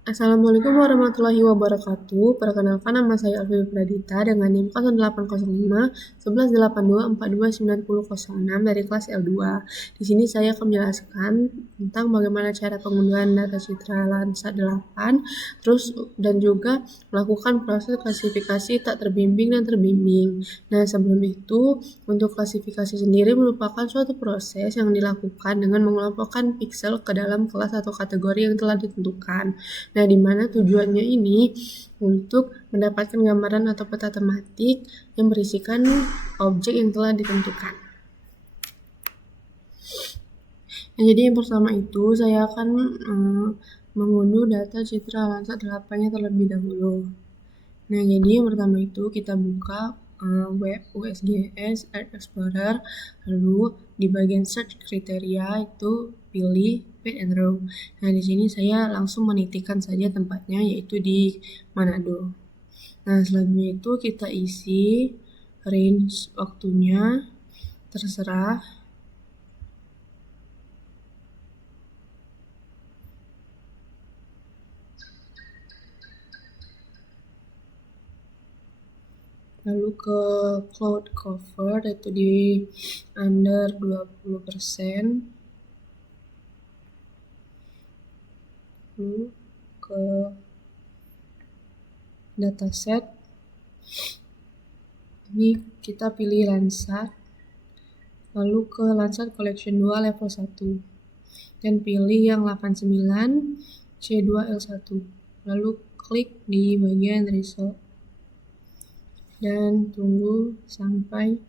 Assalamualaikum warahmatullahi wabarakatuh. Perkenalkan, nama saya Alfi Pradita dengan NIM 0805 1182 429006 dari kelas L2. Di sini saya akan menjelaskan tentang bagaimana cara pengunduhan data citra Landsat 8, dan juga melakukan proses klasifikasi tak terbimbing dan terbimbing. Nah, sebelum itu, untuk klasifikasi sendiri merupakan suatu proses yang dilakukan dengan mengelompokkan piksel ke dalam kelas atau kategori yang telah ditentukan. Nah, di mana tujuannya ini untuk mendapatkan gambaran atau peta tematik yang berisikan objek yang telah ditentukan. Nah, jadi yang pertama itu saya akan mengunduh data citra Landsat 8-nya terlebih dahulu. Nah, jadi yang pertama itu kita buka web USGS Earth Explorer, lalu di bagian search kriteria itu pilih Pet and Row. Nah, di sini saya langsung menitikkan saja tempatnya, yaitu di Manado. Nah, selanjutnya itu kita isi range waktunya, terserah. Lalu ke cloud cover itu di under 20%. Lalu ke dataset, ini kita pilih Landsat, lalu ke Landsat Collection 2 level 1 dan pilih yang 89 C2L1, lalu klik di bagian result dan tunggu sampai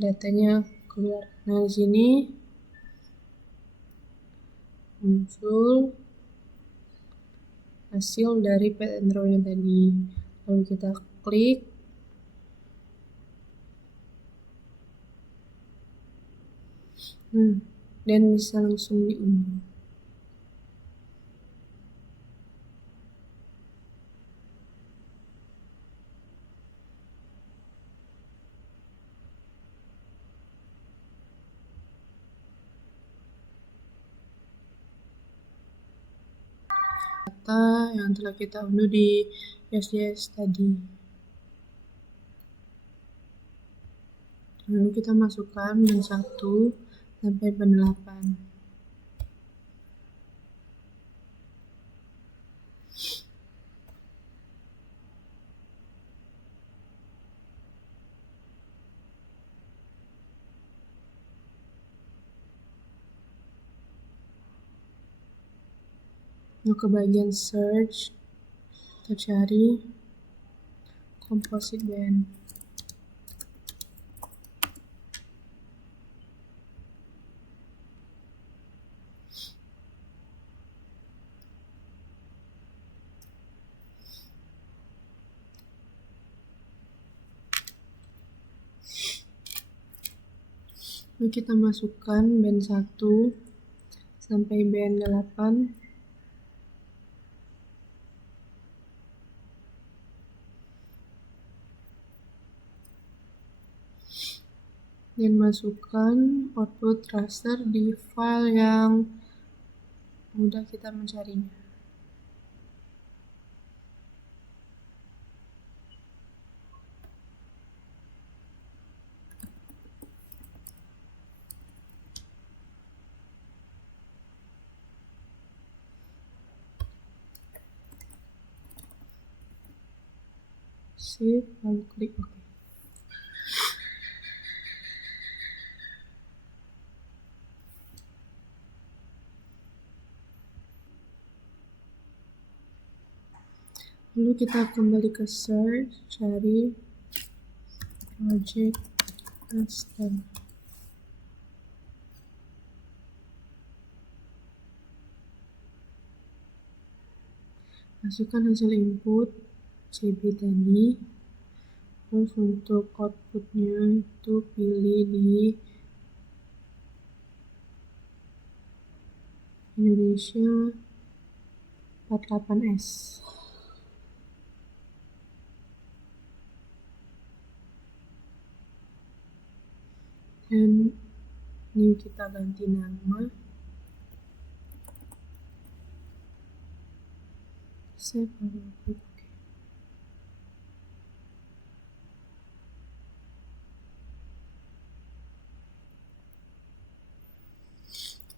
datanya keluar. Nah, di sini muncul hasil dari Pet and Row yang tadi. Lalu kita klik. Dan bisa langsung diunduh. Data yang telah kita unduh di USGS tadi. Lalu kita masukkan band 1 sampai band 8. Lalu ke bagian search, kita cari composite band. Lalu kita masukkan band 1 sampai band 8. Dan masukkan output raster di file yang mudah kita mencarinya. Save, lalu klik OK. Lalu kita kembali ke search, cari project custom. Masukkan hasil input CB tadi. Terus untuk outputnya itu pilih di Indonesia 48S. Dan ini kita ganti nama. Save lalu klik OK.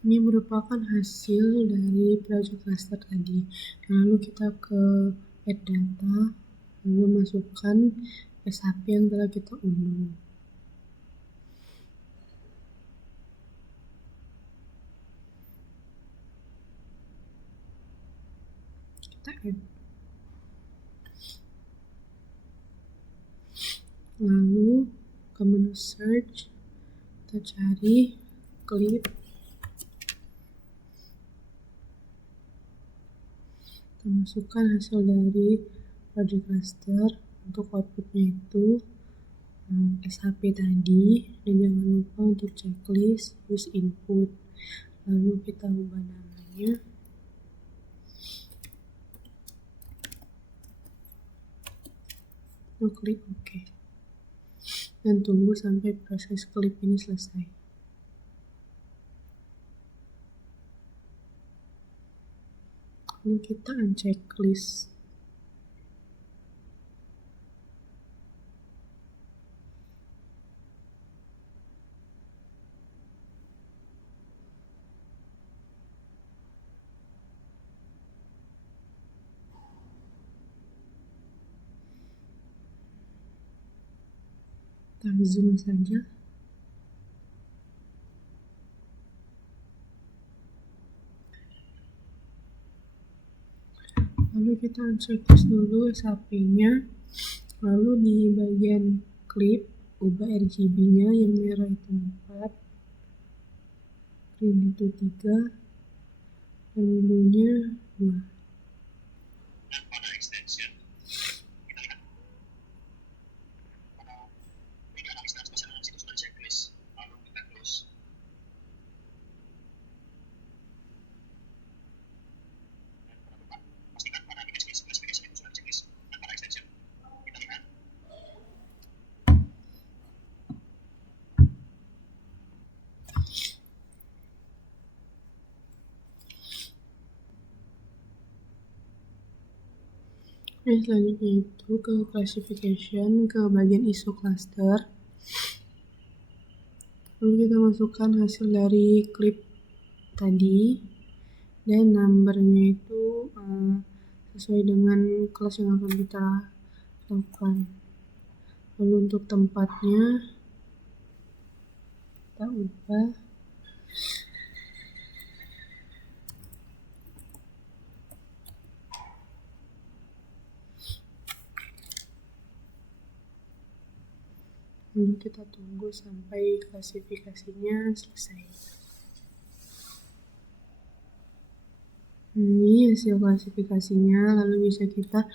Ini merupakan hasil dari project cluster tadi. Lalu kita ke add data, lalu masukkan SHP yang telah kita unduh. Kita add. Lalu ke menu search, kita cari clip. Kita masukkan hasil dari project cluster. Untuk outputnya itu SHP tadi, dan jangan lupa untuk checklist use input. Lalu kita ubah namanya. Lalu klik OK. Dan tunggu sampai proses clip ini selesai. Lalu kita unchecklist. Kita zoom saja. Lalu kita unchecklist dulu SHP-nya. Lalu di bagian clip, ubah RGB-nya yang merah itu 4, green itu 3, dan blue-nya 2. Selanjutnya itu ke classification, ke bagian ISO cluster. Lalu kita masukkan hasil dari clip tadi, dan numbernya itu sesuai dengan kelas yang akan kita lakukan. Lalu untuk tempatnya kita ubah. Lalu kita tunggu sampai klasifikasinya selesai. Ini hasil klasifikasinya, lalu bisa kita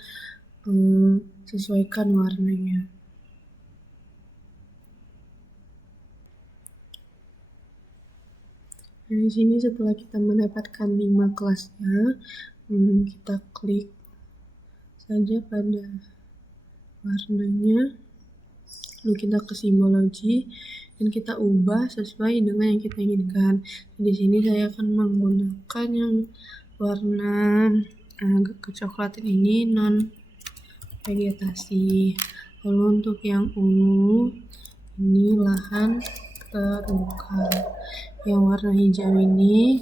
sesuaikan warnanya. Nah, di sini setelah kita mendapatkan 5 kelasnya, kita klik saja pada warnanya. Lalu kita ke simbologi dan kita ubah sesuai dengan yang kita inginkan. Di sini saya akan menggunakan yang warna agak kecoklatan ini, non vegetasi. Lalu untuk yang ungu ini lahan terbuka. Yang warna hijau ini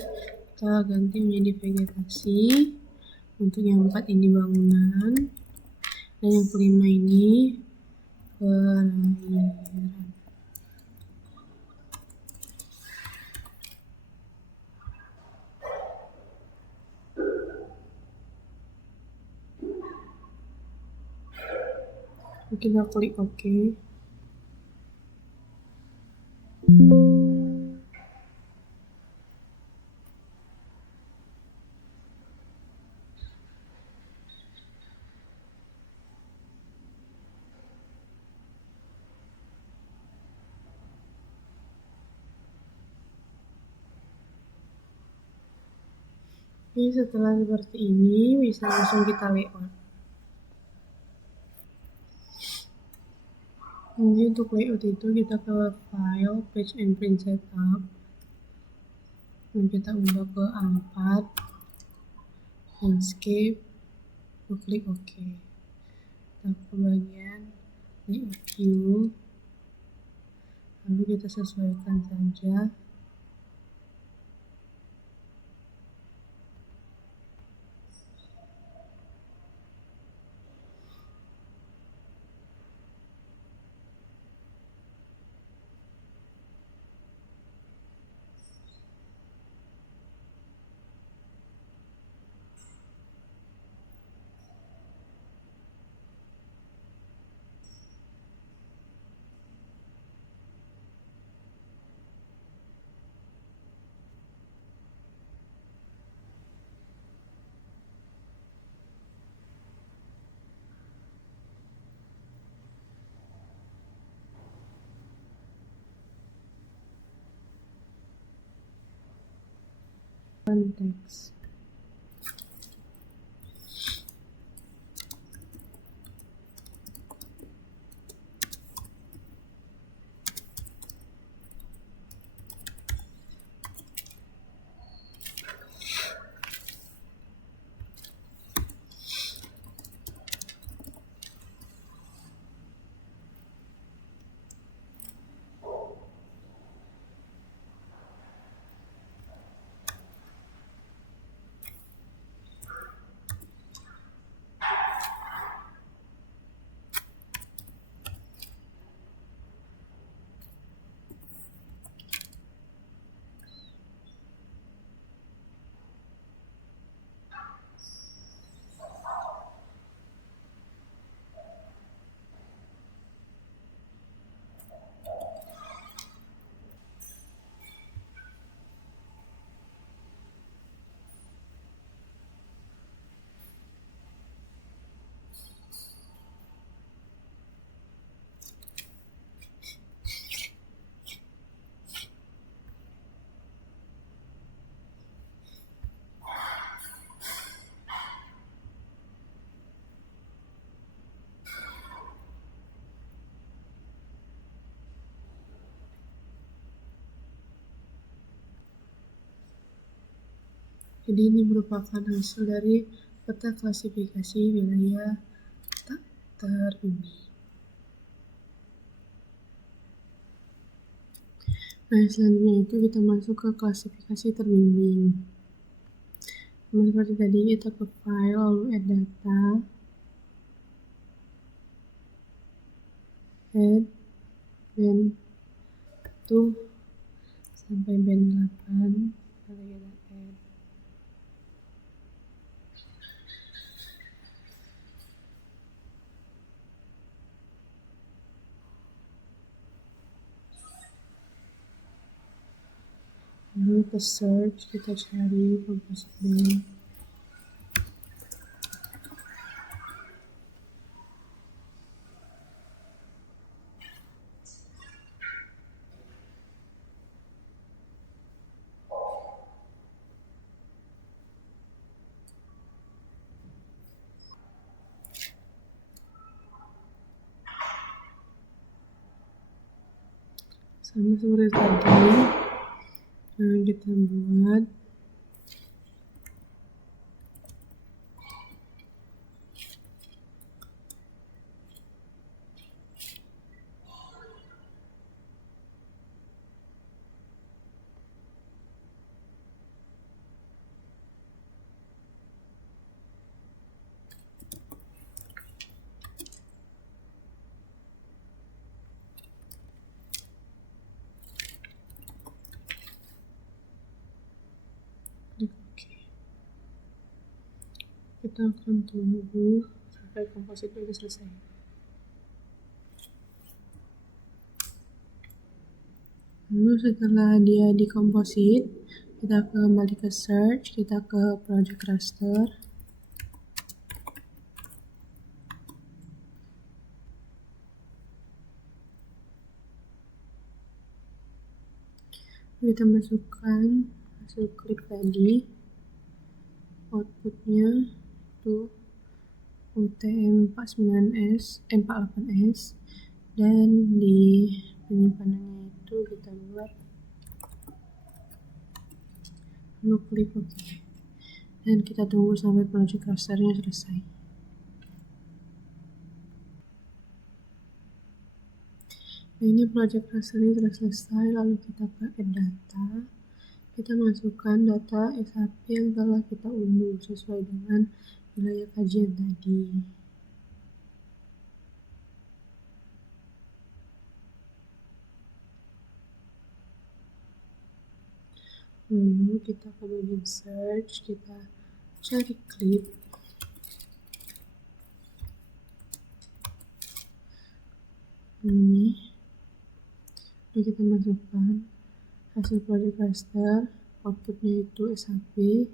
kita ganti menjadi vegetasi. Untuk yang 4 ini bangunan, dan yang kelima ini perairan. Kita klik OK. Jadi setelah seperti ini, bisa langsung kita layout. Jadi untuk layout itu kita ke file, page and print setup. Dan kita ubah ke A4, landscape, lalu klik OK. Kita ke bagian layout view, lalu kita sesuaikan saja. Teks. Jadi ini merupakan hasil dari peta klasifikasi wilayah tak terbimbing. Nah, selanjutnya itu kita masuk ke klasifikasi terbimbing. Seperti tadi, kita ke file, lalu add data, add band 1 sampai band 8, lalu kita add. Lalu ke search, kita cari composite band. Sama seperti tadi, kita buat klik OK. Kita akan tunggu sampai komposit itu selesai. Lalu setelah dia dikomposit, kita kembali ke search, kita ke project raster. Kita masukkan hasil klik tadi, outputnya itu UTM-48S, dan di penyimpanannya itu kita buat, lalu klik OK, dan kita tunggu sampai project rasternya selesai. Nah, ini project rasternya sudah selesai, lalu kita ke add data. Kita masukkan data SHP yang telah kita unduh sesuai dengan wilayah kajian tadi. Lalu kita ke bagian search, kita cari clip. Ini. Lalu kita masukkan hasil project raster, outputnya itu SHP,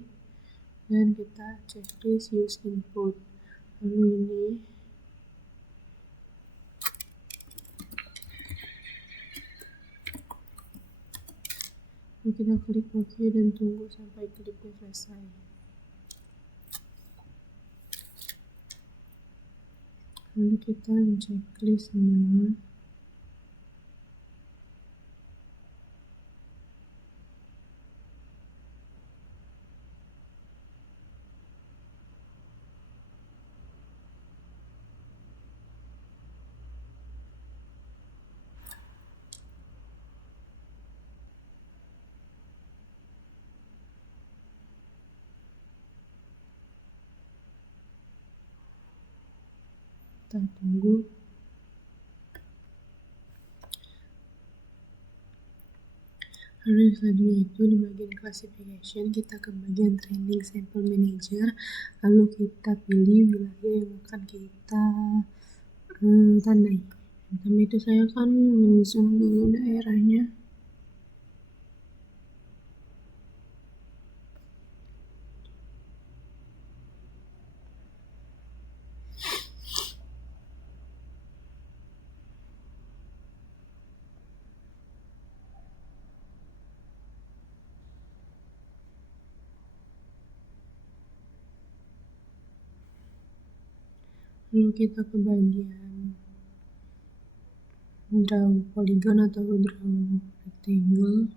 dan kita checklist use input. Lalu ini lalu kita klik OK dan tunggu sampai klipnya selesai. Lalu kita checklist semua. Kita tunggu. Lalu selanjutnya itu di bagian classification kita ke bagian training sample manager, lalu kita pilih wilayah yang akan kita tandai. Pertama itu saya akan zoom dulu daerahnya. Lalu kita ke bagian draw polygon atau draw rectangle.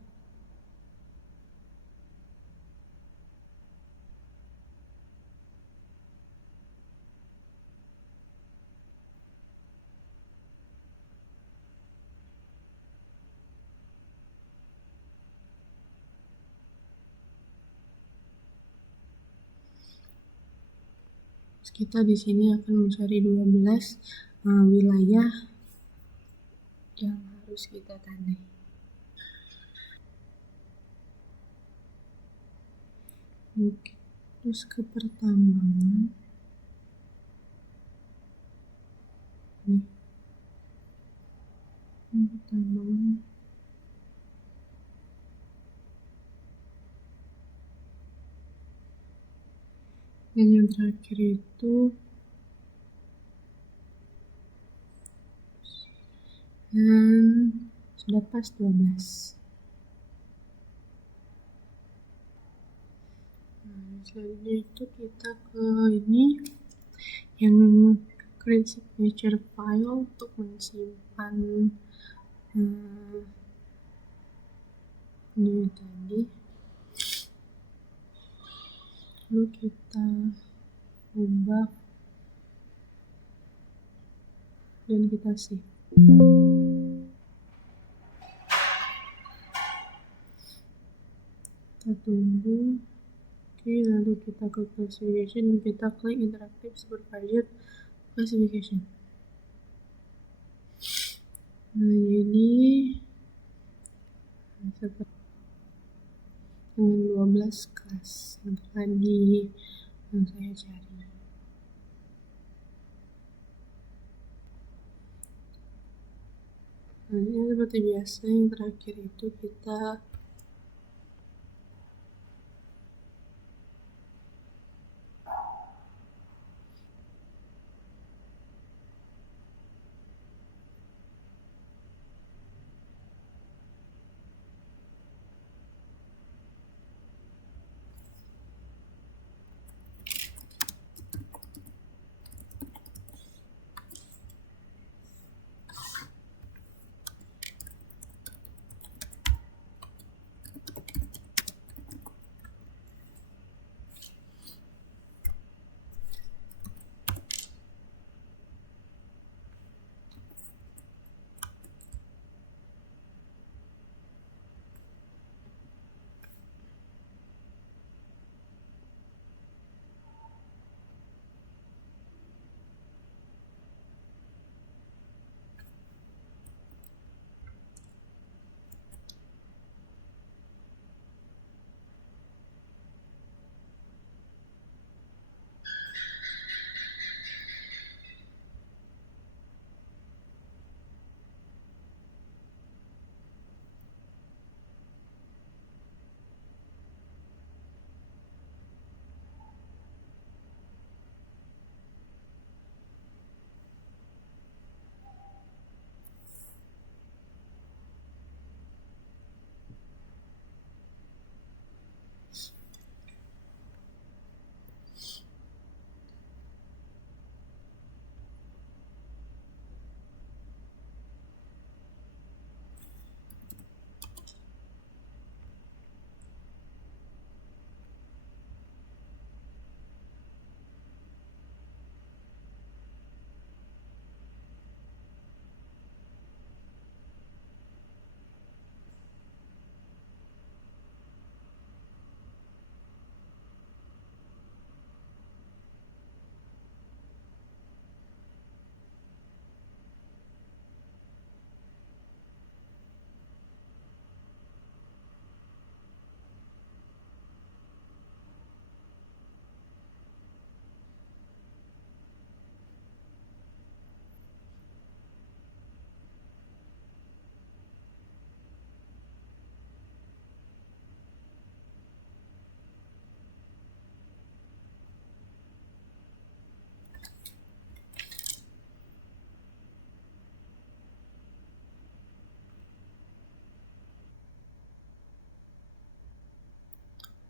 Kita di sini akan mencari 12 wilayah yang harus kita tandai. Oke, terus ke pertambangan. Ini pertambangan. Dan yang terakhir itu dan sudah pas 12. Nah, selanjutnya itu kita ke ini yang create signature file untuk menyimpan ini tadi. Lalu kita ubah dan kita save. Kita tunggu. Oke, lalu kita ke classification, kita klik interactive supervisor classification. Nah, jadi seperti dengan 12 kelas yang tadi yang saya cari. Nah, ini seperti biasa, yang terakhir itu kita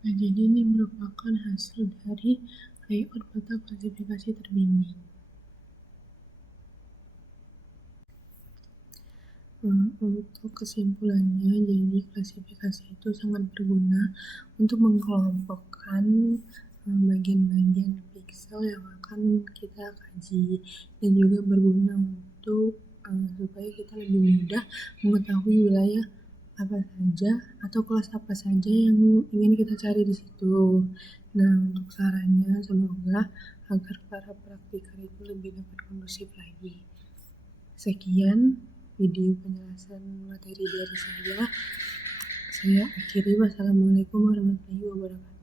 Nah, jadi ini merupakan hasil dari layout peta klasifikasi terbimbing. Untuk kesimpulannya, jadi klasifikasi itu sangat berguna untuk mengelompokkan bagian-bagian pixel yang akan kita kaji, dan juga berguna untuk supaya kita lebih mudah mengetahui wilayah apa saja atau kelas apa saja yang ingin kita cari di situ. Nah, untuk sarannya semoga agar para praktiker itu lebih dapat kondusif lagi. Sekian video penjelasan materi dari saya. Saya akhiri. Wassalamualaikum warahmatullahi wabarakatuh.